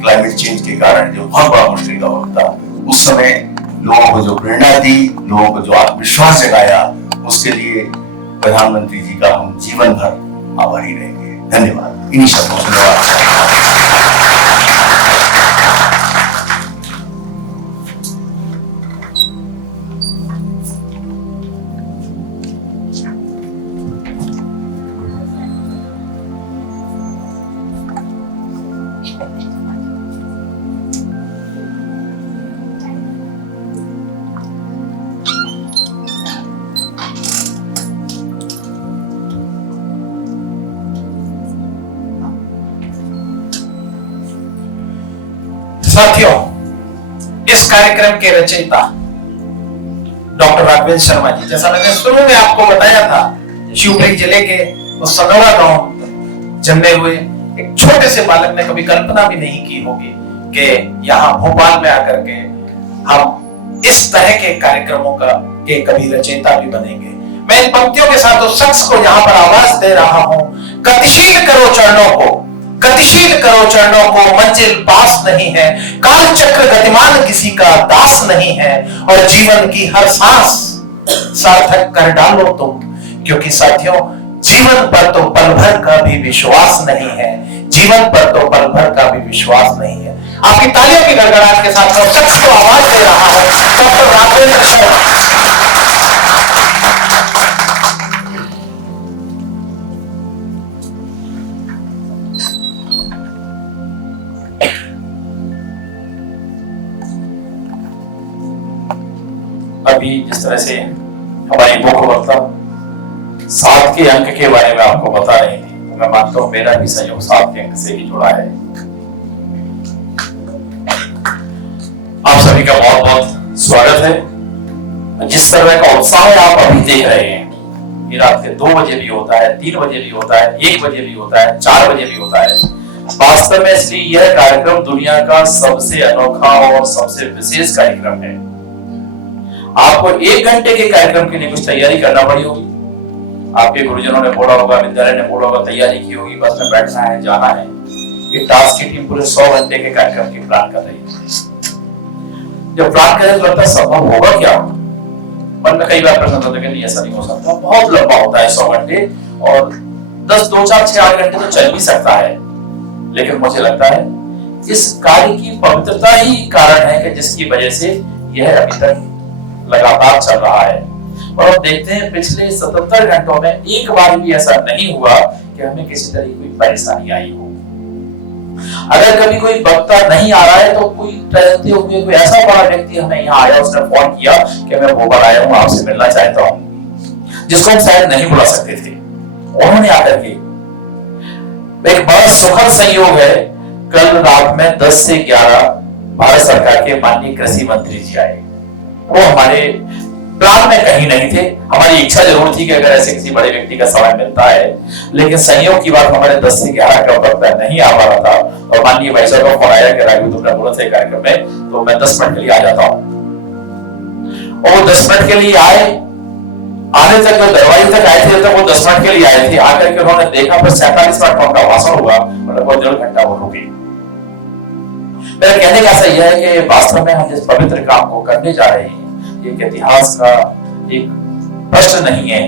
क्लाइमेट चेंज के कारण, जो बहुत बड़ा मुश्किल का वक्त था। उस समय लोगों को जो प्रेरणा दी, लोगों को जो आत्मविश्वास जगाया, उसके लिए प्रधानमंत्री जी का हम जीवन भर आभारी रहेंगे। धन्यवाद। इन्हीं शब्दों से धन्यवाद। साथियों, इस कार्यक्रम के रचयिता डॉक्टर राघवेंद्र शर्मा जी, जैसा मैंने शुरू में आपको बताया था, शिवपुरी जिले के उस सनौरा गांव जन्मे हुए एक छोटे से बालक ने कभी कल्पना भी नहीं की होगी कि यहाँ भोपाल में आकर के हम इस तरह के कार्यक्रमों के कभी रचयिता भी बनेंगे। मैं इन पंक्तियों के साथ उस शख्स को यहाँ पर आवाज दे रहा हूँ, गतिशील करो चरणों को, गतिशील करो चरणों को, मंजिल पास नहीं है, काल चक्र गतिमान किसी का दास नहीं है, और जीवन की हर सांस सार्थक कर डालो तुम, क्योंकि साथियों जीवन पर तो पल भर का भी विश्वास नहीं है, जीवन पर तो पल भर का भी विश्वास नहीं है। आपकी तालियों की गड़गड़ाहट के साथ मैं उस शख्स को आवाज दे रहा हूं, डॉक्टर राघवेंद्र शर्मा। अभी जिस तरह से हमारी मुख्यवक्ता 7 के अंक के बारे में आपको बता रही थी, तो मैं मानता हूं मेरा भी सहयोग 7 के अंक से ही जुड़ा है। आप सभी का बहुत बहुत स्वागत है। जिस तरह का उत्साह आप अभी देख रहे हैं, ये रात के 2 बजे भी होता है, 3 बजे भी होता है, 1 बजे भी होता है, 4 बजे भी होता है। वास्तव में इसलिए यह कार्यक्रम दुनिया का सबसे अनोखा और सबसे विशेष कार्यक्रम है। आपको 1 घंटे के कार्यक्रम के लिए कुछ तैयारी करना पड़ी होगी। आपके गुरुजनों ने बोला होगा, विद्यालय ने बोला होगा, तैयारी की होगी, बस में बैठना है, जाना है। ये टास्क की टीम पूरे 100 घंटे के कार्यक्रम की प्लान कर रही है। जब प्लान करें तो लगता है संभव होगा क्या? मन में कई बार प्रश्न होता है कि नहीं, ऐसा नहीं हो सकता, बहुत लंबा होता है 100 घंटे, और 10, 2, 4, 6, 8 घंटे तो चल भी सकता है। लेकिन मुझे लगता है इस कार्य की पवित्रता ही कारण है कि जिसकी वजह से यह अभी तक लगातार चल रहा है। और अब देखते हैं पिछले 77 घंटों में एक बार भी ऐसा नहीं हुआ कि हमें किसी तरह की कोई परेशानी आई हो। अगर कभी कोई वक्ता नहीं आ रहा है तो कोई टहलते हुए कोई ऐसा बड़ा व्यक्ति हमें यहाँ आया, उसने फोन किया कि मैं भोपाल आया हूँ, आपसे मिलना चाहता हूँ, जिसको हम शायद नहीं बुला सकते थे। उन्होंने आकर के, एक बड़ा सुखद संयोग है, कल रात में 10 से 11 भारत सरकार के माननीय कृषि मंत्री जी आए। वो हमारे प्लान में कहीं नहीं थे। हमारी इच्छा जरूर थी कि अगर ऐसे किसी बड़े व्यक्ति का समय मिलता है, लेकिन संयोग की बात हमारे 10 से 11 का वक्त नहीं आ पा रहा था। और माननीय भाई साहब का फोन आया कि राघव तुमने बोला था कार्यक्रम में, तो मैं 10 मिनट के लिए आ जाता हूँ। और 10 मिनट के लिए आए, आने तक जो दरवाजे तक आए थे, तक वो 10 मिनट के लिए आए थे। आकर के उन्होंने देखा पर 47 मिनट उनका भाषण हुआ, मतलब 1.5 घंटा वो रुके। मेरा कहने का सही है कि वास्तव में हम जिस पवित्र काम को करने जा रहे हैं, एक इतिहास का एक प्रश्न नहीं है,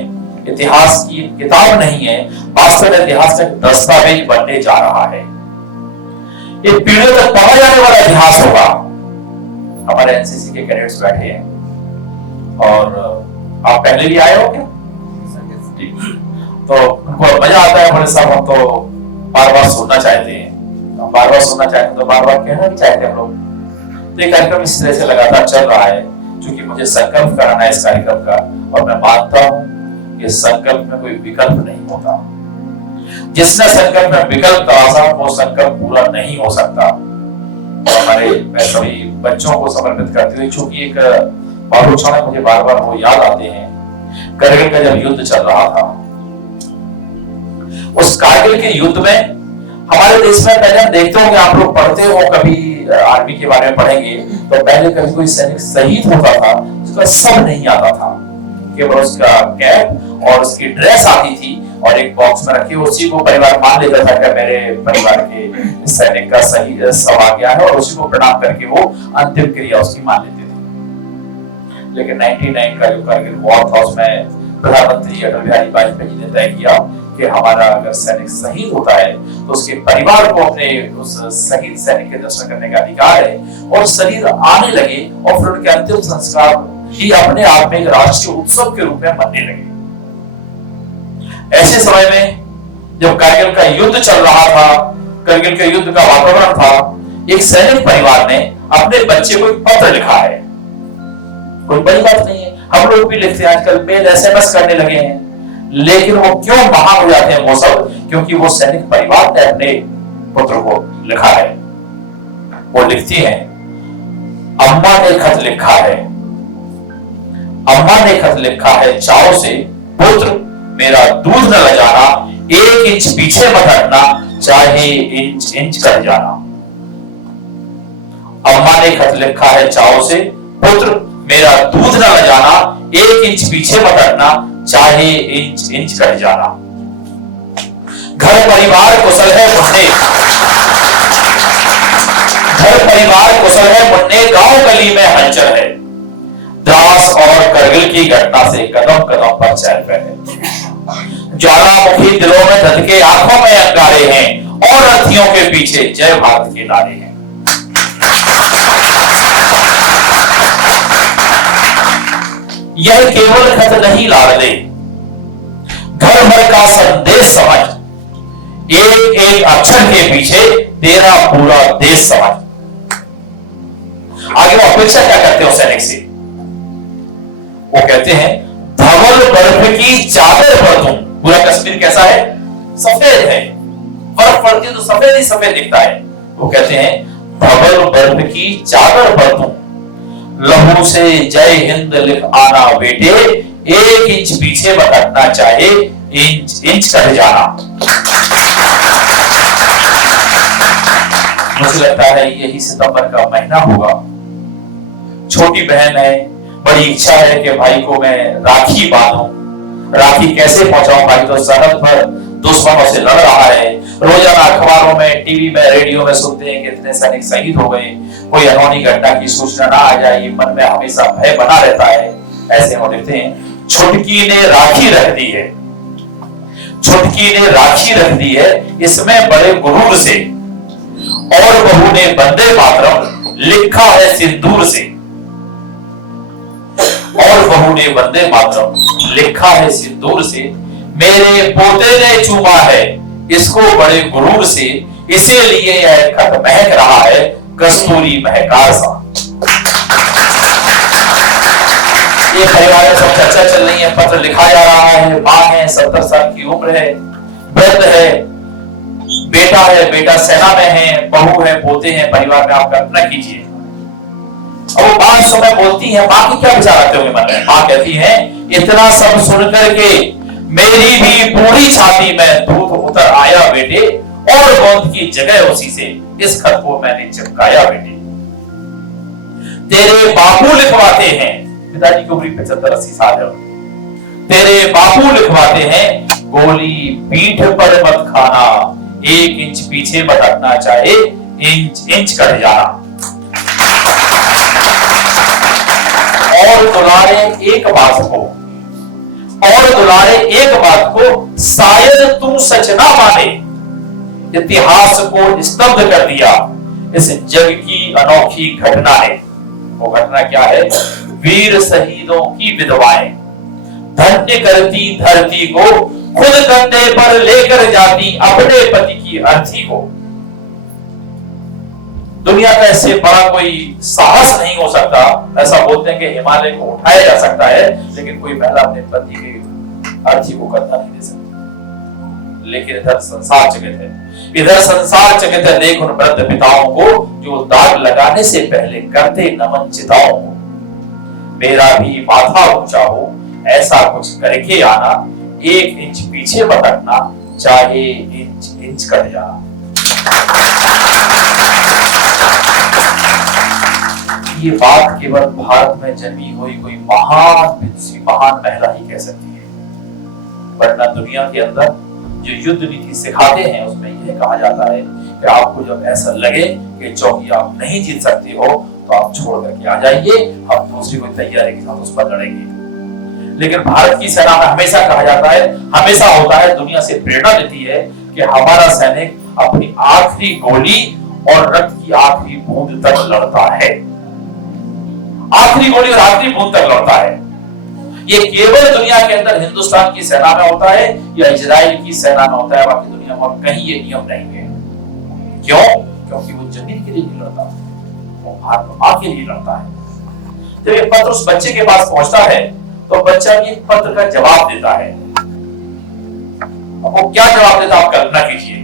इतिहास की किताब नहीं है, वास्तव में इतिहास का दस्तावेज बनने जा रहा है। ये पीढ़ियों तक पढ़ा जाने वाला इतिहास होगा। हमारे एनसीसी के कैडेट्स बैठे हैं, और आप पहले भी आए हो क्या? तो उनको मजा आता है, बोले साहब हम तो बार बार सुनना चाहते हैं, हम बार बार सुनना चाहते हैं, तो बार बार कहना भी चाहते हैं हम लोग। तो ये कार्यक्रम इस तरह से लगातार चल रहा है, क्योंकि मुझे संकल्प कराना है इस कार्यक्रम का, और मैं मानता हूं कि संकल्प में कोई विकल्प नहीं होता। जिसने संकल्प में विकल्प तराशा वो संकल्प पूरा नहीं हो सकता। और हमारे मैं सभी बच्चों को समर्पित करते हुए, चूंकि एक बालूक्षण है, मुझे बार बार वो याद आते हैं। कारगिल का जब युद्ध चल रहा था, उस कारगिल के युद्ध में हमारे देश में पहले हम देखते होंगे, आप लोग पढ़ते हो, कभी आर्मी के बारे में पढ़ेंगे तो पहले कभी कोई सैनिक शहीद होता था, उसका सब नहीं आता था, केवल उसका कैप और उसकी ड्रेस आती थी, और एक बॉक्स में रखी, उसी को परिवार मान लेता था कि मेरे परिवार के सैनिक का सही सब आ गया है, और उसी को प्रणाम करके वो अंतिम क्रिया उसकी मान लेते थे। लेकिन 99 का जो कारगिल वॉर था, उसमें प्रधानमंत्री अटल बिहारी वाजपेयी जी ने तय किया कि हमारा अगर सैनिक शहीद होता है तो उसके परिवार को अपने उस शहीद सैनिक के दर्शन करने का अधिकार है, और शरीर आने लगे, और फिर उनके अंतिम संस्कार ही अपने आप में एक राष्ट्रीय उत्सव के रूप में मनने लगे। ऐसे समय में जब कारगिल का युद्ध चल रहा था, कारगिल के युद्ध का वातावरण था, एक सैनिक परिवार ने अपने बच्चे को एक पत्र लिखा है। कोई बड़ी बात नहीं है, हम लोग भी लिखते हैं आजकल, मेल SMS करने लगे हैं, लेकिन वो क्यों महान हो जाते हैं वो सब? क्योंकि वो सैनिक परिवार ने अपने पुत्र को लिखा है। वो लिखती हैं, अम्मा ने खत लिखा है, अम्मा ने खत लिखा है चाव से, पुत्र मेरा दूध न ले जाना, 1 इंच पीछे मत हटना, चाहे इंच इंच कर जाना। अम्मा ने खत लिखा है चाव से, पुत्र मेरा दूध न ले जाना, 1 इंच पीछे मत हटना, चाहे इंच इंच कर जाना। घर परिवार कुशल है मुन्ने, घर परिवार कुशल है मुन्ने, गांव गली में हलचल है, द्रास और करगिल की घटना से कदम कदम पर चल रहे हैं। ज्वालामुखी दिलों में धधके, आंखों में अंगारे हैं, और रथियों के पीछे जय भारत के नारे हैं। यह केवल खत नहीं लाडले, घर भर का संदेश समझ, एक एक अक्षर के पीछे तेरा पूरा देश समझ। आगे वो अपेक्षा क्या करते हो सैनिक से? वो कहते हैं, धवल बर्फ की चादर पर तुम, पूरा कश्मीर कैसा है? सफेद है, बर्फ पड़ती है तो सफेद ही सफेद दिखता है। वो कहते हैं, धवल बर्फ की चादर पर तुम, लहू से जय हिंद लिख आना बेटे, 1 इंच पीछे भटकना चाहे इंच इंच कट जाना। मुझे लगता है यही सितंबर का महीना होगा। छोटी बहन है, बड़ी इच्छा है कि भाई को मैं राखी बांधूं। राखी कैसे पहुंचाऊं? भाई तो सरहद पर दुश्मनों से लड़ रहा है। रोजाना अखबारों में, टीवी में, रेडियो में सुनते हैं कि इतने सैनिक शहीद हो गए। कोई अनहोनी घटना की सूचना ना आ जाए, मन में हमेशा भय बना रहता है। ऐसे में देखते हैं छुटकी ने राखी रख दी है, छुटकी ने राखी रख दी है, इसमें बड़े गुरूर से। और बहू ने वंदे मातरम लिखा है सिंदूर से। और बहू ने वंदे मातरम लिखा है सिंदूर से। मेरे पोते ने चूमा है इसको बड़े गुरूर से, इसीलिए यह खत महक रहा है कस्तूरी महकार सा। ये परिवार में सब चर्चा चल रही है, पत्र लिखा जा रहा है। मां है, 70 साल की उम्र है, वृद्ध है, बेटा है, बेटा सेना में है, बहू है, पोते हैं परिवार में। आप कल्पना कीजिए। और वो मां समय बोलती है, मां की क्या विचार आते होंगे मन में? मां कहती है, इतना सब सुनकर के मेरी भी पूरी छाती में दूध उतर आया बेटे, और गोंद की जगह उसी से इस खत को मैंने चिपकाया बेटे। तेरे बापू लिखवाते हैं, पिताजी की उम्र 75-80 साल है, तेरे बापू लिखवाते हैं, गोली पीठ पर मत खाना, 1 इंच पीछे भटकना चाहे इंच इंच कट जाना। और दुलारे एक बात को, और दुलारे एक बात को, शायद तू सच ना माने, इतिहास को स्तब्ध कर दिया इस जग की अनोखी घटना ने। वो घटना क्या है? वीर शहीदों की विधवाएं धन्य करती धरती को, खुद कंधे पर लेकर जाती अपने पति की अर्थी को। दुनिया का इससे बड़ा कोई साहस नहीं हो सकता। ऐसा बोलते हैं कि हिमालय को उठाया जा सकता है, लेकिन कोई महिला अपने पति की अर्थी को कंधा नहीं दे सकती। लेकिन इधर संसार जगत है, इधर संसार जगत है। देख उन वृद्ध पिताओं को जो दाग लगाने से पहले करते नमन चिताओं को। मेरा भी माथा ऊंचा हो, ऐसा कुछ करके आना, 1 इंच पीछे भटकना चाहे इंच इंच कट जाना। ये बात केवल भारत में जन्मी हुई कोई महान महिला ही कह सकती है, वरना दुनिया के अंदर जो युद्ध नीति सिखाते हैं उसमें यह कहा जाता है कि आपको जब ऐसा लगे कि चौकी आप नहीं जीत सकते हो तो आप छोड़ करके आ जाइए, हम दूसरी कोई तैयारी के साथ उस पर लड़ेंगे। लेकिन भारत की सेना में हमेशा कहा जाता है, हमेशा होता है, दुनिया से प्रेरणा देती है कि हमारा सैनिक अपनी आखिरी गोली और रक्त की आखिरी बूंद तक लड़ता है। आखिरी गोली और आखिरी बूंद तक लड़ता है। ये केवल दुनिया के अंदर हिंदुस्तान की सेना में होता है या इजराइल की सेना में होता है, बाकी दुनिया में कहीं ये नियम नहीं है। क्यों? क्योंकि वो जमीन के लिए नहीं लड़ता, वो भारत मां के लिए लड़ता है। जब ये पत्र उस बच्चे के पास पहुंचता है तो बच्चा ये पत्र का जवाब देता है। अब वो क्या जवाब देता आप कल्पना कीजिए।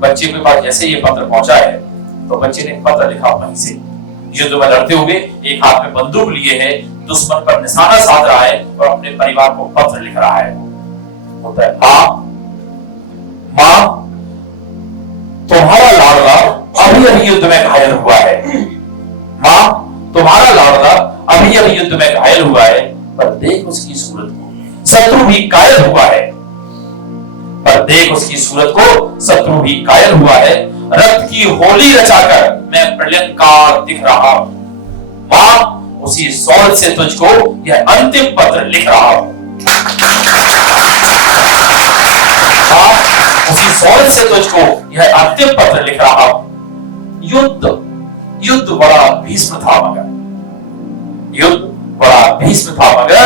बच्चे के पास जैसे ये पत्र पहुंचा है तो बच्चे ने पत्र लिखा वहीं से, युद्ध में लड़ते हुए एक हाथ में बंदूक लिए है, दुश्मन पर निशाना साध रहा है और अपने परिवार को पत्र लिख रहा है। होता है, मां तुम्हारा लाडला अभी अभी युद्ध में घायल हुआ है। मां तुम्हारा लाडला अभी अभी युद्ध में घायल हुआ है, पर देख उसकी सूरत को, शत्रु भी कायल हुआ है। पर देख उसकी सूरत को, शत्रु भी कायल हुआ है। रक्त की होली रचाकर मैं प्रलंकार दिख रहा हूं। मां उसी सौल से तुझको यह अंतिम पत्र लिख रहा हूं। मां उसी सौल से तुझको यह अंतिम पत्र लिख रहा हूं। युद्ध बड़ा भीष्म था मगर, युद्ध बड़ा भीष्म था मगर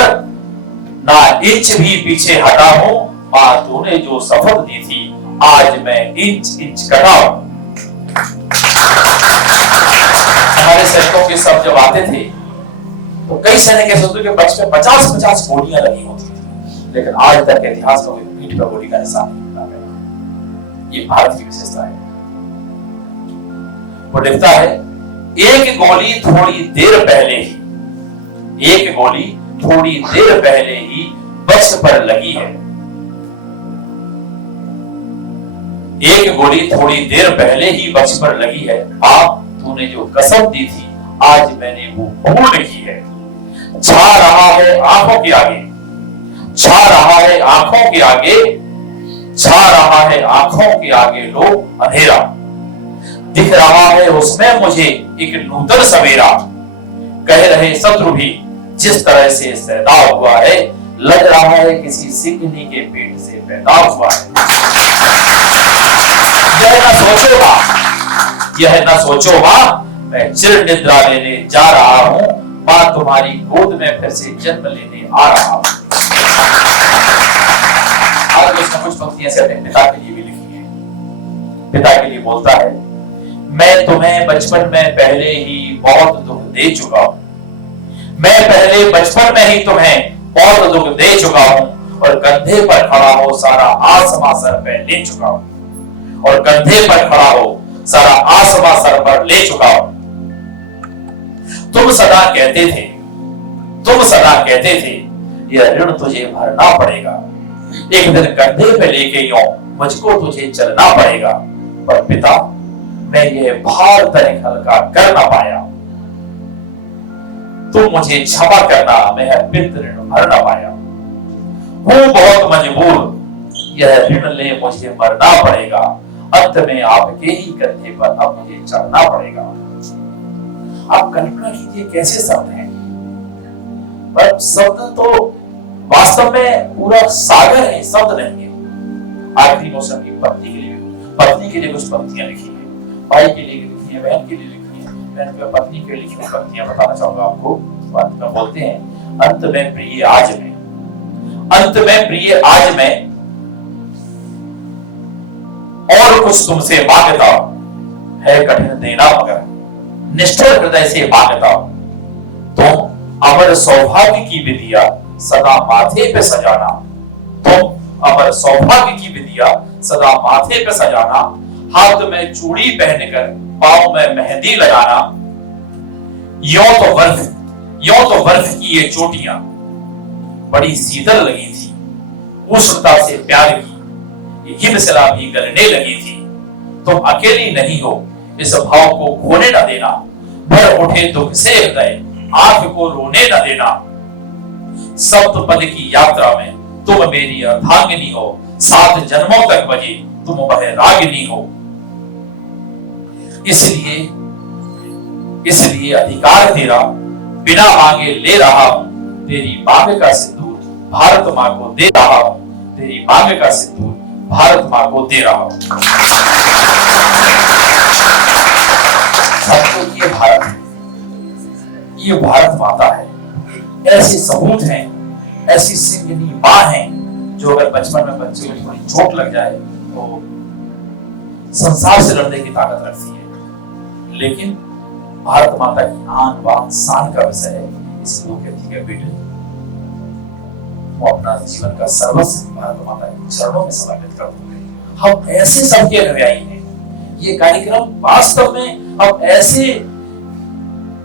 ना इंच भी पीछे हटा हूं। मां तूने जो शपथ दी थी आज मैं इंच इंच कटा हूं। हमारे सैनिकों के सब जब आते थे तो कई सैनिक ऐसे होते कि बचपन 50-50 गोलियां लगी होती थी, लेकिन आज तक के इतिहास में कोई पीठ पर गोली का निशान नहीं मिला गया। ये भारत की विशेषता है। वो लिखता है, एक गोली थोड़ी देर पहले ही, एक गोली थोड़ी देर पहले ही वक्ष पर लगी है। एक गोली थोड़ी देर पहले ही वक्ष पर लगी है। आप तूने जो कसम दी थी आज मैंने वो पूर्ण की है। छा रहा है आंखों के आगे, छा रहा है आंखों के आगे, छा रहा है आंखों के आगे लो अंधेरा। दिख रहा है उसमें मुझे एक नूतन सवेरा। कह रहे शत्रु भी जिस तरह से सैदा हुआ है, लग रहा है किसी सिकनी के पेट से पैदा हुआ है। यह न सोचोगा मैं चिर निद्रा लेने जा रहा हूं, मां तुम्हारी गोद में फिर से जन्म लेने आ रहा हूं। आज उसने कुछ पंक्तियां से अपने पिता के लिए भी लिखी है। पिता के लिए बोलता है, मैं तुम्हें बचपन में पहले ही बहुत दुख दे चुका हूं। मैं पहले बचपन में ही तुम्हें बहुत दुख दे चुका हूं, और कंधे पर खड़ा हो सारा आसमां सर पे ले चुका हूं, और कंधे पर खड़ा हो सारा आसमां सर पर ले चुका हूं। तुम सदा कहते थे, तुम सदा कहते थे यह ऋण तुझे भरना पड़ेगा। एक दिन कंधे पे लेके यूं मुझको तुझे चलना पड़ेगा। पर पिता मैं यह भार तनिक हल्का कर ना पाया। तुम मुझे क्षमा करना, मैं पितृ ऋण भर ना पाया। हूं बहुत मजबूर, यह ऋण ले मुझे मरना पड़ेगा। अंत में आपके ही कंधे पर अब मुझे चढ़ना पड़ेगा। आप कल्पना कीजिए कैसे शब्द हैं, पर शब्द तो वास्तव में पूरा सागर है, शब्द नहीं है। आखिरी मौसम की पत्नी के लिए कुछ पंक्तियां लिखी है, भाई के लिए लिखी है, बहन के लिए लिखी है। मैं पत्नी के लिए लिखी हुई पंक्तियां बताना चाहूंगा आपको। बोलते हैं, अंत में प्रिय आज में, अंत में प्रिय आज में और कुछ तुमसे मांगता है कठिन देना, मगर निष्ठुर हृदय से मांगता। तुम अमर सौभाग्य की विधिया सदा माथे पे सजाना, तुम अमर सौभाग्य की विधिया सदा माथे पे सजाना। हाथ में चूड़ी पहनकर पांव में मेहंदी लगाना। यों तो बर्फ की ये चोटियां बड़ी शीतल लगी थी, उष्णता से प्यार की ये हिमशिला भी गलने लगी थी। तुम अकेली नहीं हो, इस भाव को खोने न देना। भर उठे दुख से हृदय, आंख को रोने न देना। सप्तपद की यात्रा में तुम मेरी अर्धांगिनी हो, 7 जन्मों तक बजे तुम वह रागिनी हो। इसलिए अधिकार तेरा बिना मांगे ले रहा हूं। तेरी मांग का सिंदूर भारत मां को दे रहा हूं, तेरी मांग का सिंदूर भारत मां को दे रहा हूं। सबको ये भारत माता है। ऐसे सबूत हैं, ऐसी सिंगनी मां है, जो अगर बचपन में बच्चे को थोड़ी चोट लग जाए तो संसार से लड़ने की ताकत रखती है। लेकिन भारत माता की आन बान शान का विषय है। इसलिए वो कहती है, बेटे वो अपना जीवन का सर्वस्व भारत माता के चरणों में समर्पित कर दोगे। हम ऐसे सबके अनुयायी हैं। ये कार्यक्रम वास्तव में हम ऐसे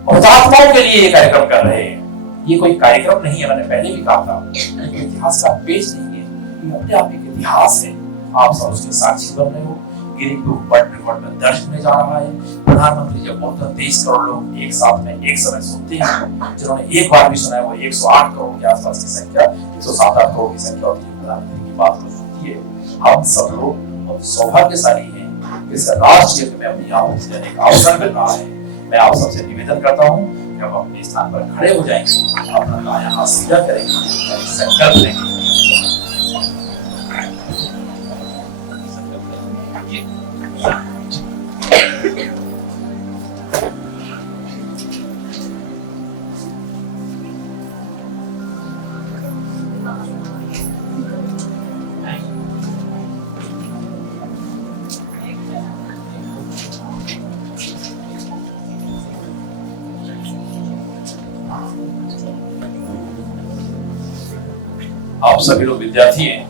हुतात्माओं के लिए ये कार्यक्रम कर रहे हैं। ये कोई कार्यक्रम नहीं है, मैंने पहले भी कहा था, इतिहास का पेज नहीं है, ये अपने आप एक इतिहास है। आप सब उसके साक्षी बन रहे हो। गिनीज बुक वर्ल्ड रिकॉर्ड में दर्ज होने जा रहा है। प्रधानमंत्री जब बोलते हैं 23 करोड़ लोग एक साथ में एक समय सुनते हैं, जिन्होंने एक बार भी सुना है वो 108 करोड़ के आसपास की संख्या, 107-8 करोड़ की संख्या होती है प्रधानमंत्री की बात को सुनती है। हम सब लोग बहुत सौभाग्यशाली हैं, इस राष्ट्र हित में अपनी आहुति देने का अवसर मिल रहा है। मैं आप सबसे निवेदन करता हूं कि हम अपने स्थान पर खड़े हो जाएंगे, अपना दायां हाथ सीधा करेंगे, संकल्प लेंगे। आप सभी लोग विद्यार्थी हैं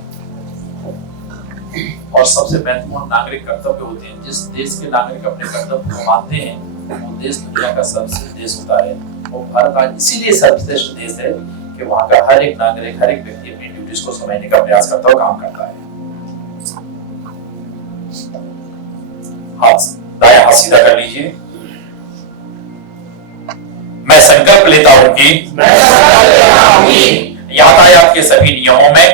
और सबसे महत्वपूर्ण नागरिक कर्तव्य होते हैं। जिस देश के नागरिक अपने कर्तव्य को मानते हैं वो देश दुनिया का सर्वश्रेष्ठ देश होता है। और भारत आज इसीलिए सर्वश्रेष्ठ देश है कि वहां का हर एक नागरिक, हर एक व्यक्ति अपनी ड्यूटीज को समझने का प्रयास करता है और काम करता है। हाथ दाया हाथ सीधा कर लीजिए। मैं संकल्प लेता हूं कि यातायात के सभी नियमों में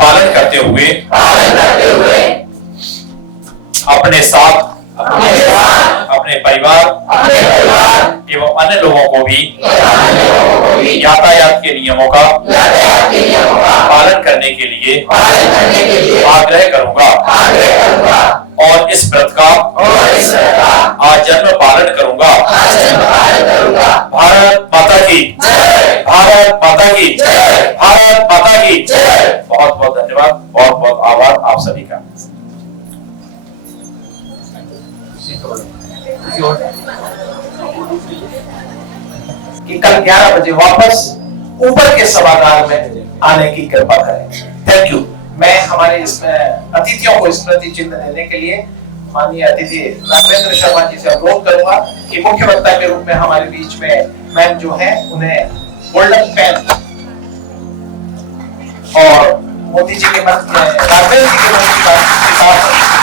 पालन करते हुए अपने साथ अपने परिवार एवं अन्य लोगों को भी यातायात के नियमों का पालन करने के लिए आग्रह करूंगा और इस व्रत का आजन्म पालन करूंगा। भारत माता की जय, भारत माता की जय, भारत माता की जय। बहुत बहुत धन्यवाद, बहुत बहुत आभार आप सभी का। कि कल 11 बजे वापस ऊपर के सभागार में आने की कृपा करें। Thank you. मैं हमारे इसमें अतिथियों को स्मृति चिन्ह देने के लिए माननीय अतिथि राघवेंद्र शर्मा जी से अनुरोध करूंगा कि मुख्य वक्ता के रूप में हमारे बीच में मैम जो है उन्हें गोल्डन पेन और मोदी जी के मन में राघवेंद्र जी के मन की किताब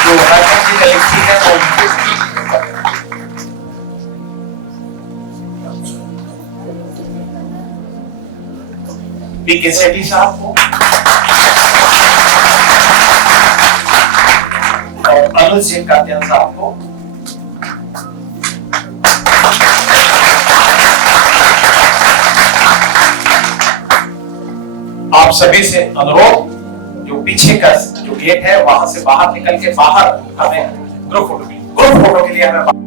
जो राघवेंद्र जी ने लिखी है वो पीके सेठी साहब को और अनुज सिंह कातियान साहब को आप सभी से अनुरोध, जो पीछे का जो गेट है वहां से बाहर निकल के बाहर हमें ग्रुप फोटो के लिए हमें